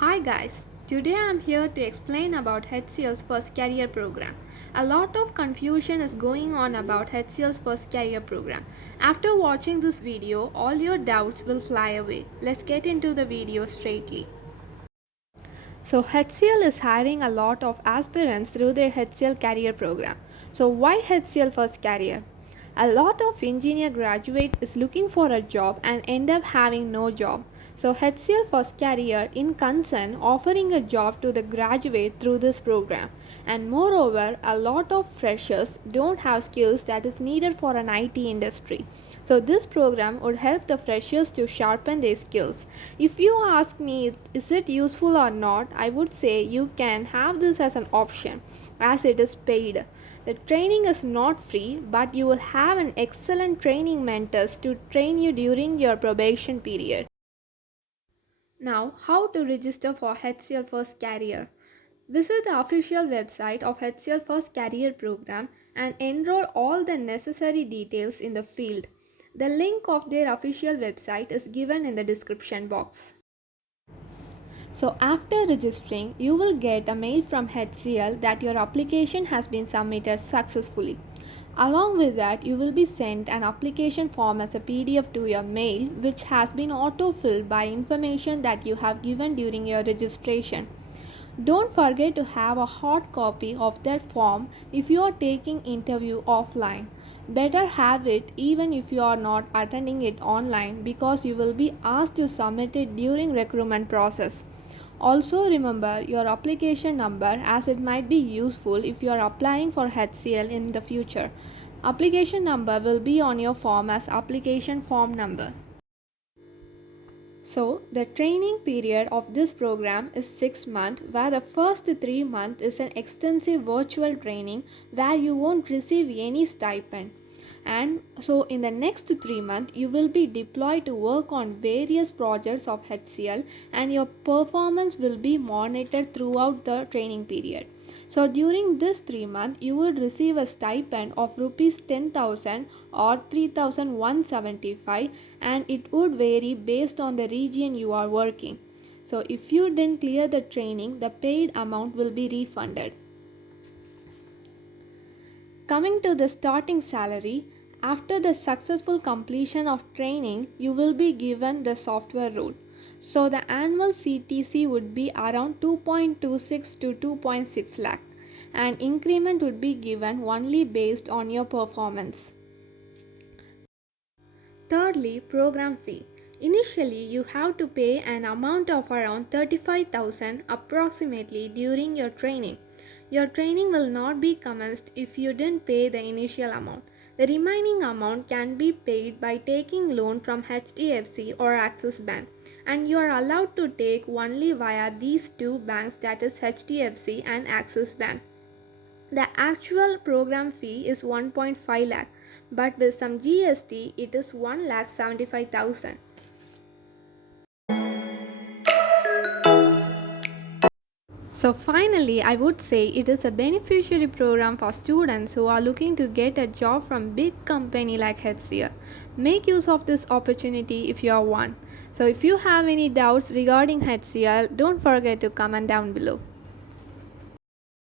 Hi guys, today I am here to explain about HCL's first career program. A lot of confusion is going on about HCL's first career program. After watching this video, all your doubts will fly away. Let's get into the video straightly. So HCL is hiring a lot of aspirants through their HCL career program. So why HCL first career? A lot of engineer graduate is looking for a job and end up having no job. So HCL first career in concern offering a job to the graduate through this program. And moreover, a lot of freshers don't have skills that is needed for an IT industry. So this program would help the freshers to sharpen their skills. If you ask me is it useful or not, I would say you can have this as an option as it is paid. The training is not free, but you will have an excellent training mentors to train you during your probation period. Now, how to register for HCL First Career? Visit the official website of HCL First Career Program and enroll all the necessary details in the field. The link of their official website is given in the description box. So after registering, you will get a mail from HCL that your application has been submitted successfully. Along with that, you will be sent an application form as a PDF to your mail, which has been auto-filled by information that you have given during your registration. Don't forget to have a hard copy of that form if you are taking interview offline. Better have it even if you are not attending it online because you will be asked to submit it during recruitment process. Also remember your application number as it might be useful if you are applying for HCL in the future. Application number will be on your form as application form number. So, the training period of this program is 6 months, where the first 3 months is an extensive virtual training where you won't receive any stipend. And so, in the next 3 months, you will be deployed to work on various projects of HCL, and your performance will be monitored throughout the training period. So during this 3 months, you would receive a stipend of rupees 10,000 or 3,175, and it would vary based on the region you are working. So if you didn't clear the training, the paid amount will be refunded. Coming to the starting salary, after the successful completion of training, you will be given the software role. So the annual CTC would be around 2.26 to 2.6 lakh, and increment would be given only based on your performance. Thirdly, program fee. Initially, you have to pay an amount of around 35,000 approximately during your training. Your training will not be commenced if you didn't pay the initial amount. The remaining amount can be paid by taking loan from HDFC or Axis Bank, and you are allowed to take only via these two banks, that is HDFC and Axis Bank. The actual program fee is 1.5 lakh, but with some GST it is 1,75,000. So finally, I would say it is a beneficiary program for students who are looking to get a job from big company like HCL. Make use of this opportunity if you are one. So if you have any doubts regarding HCL, don't forget to comment down below.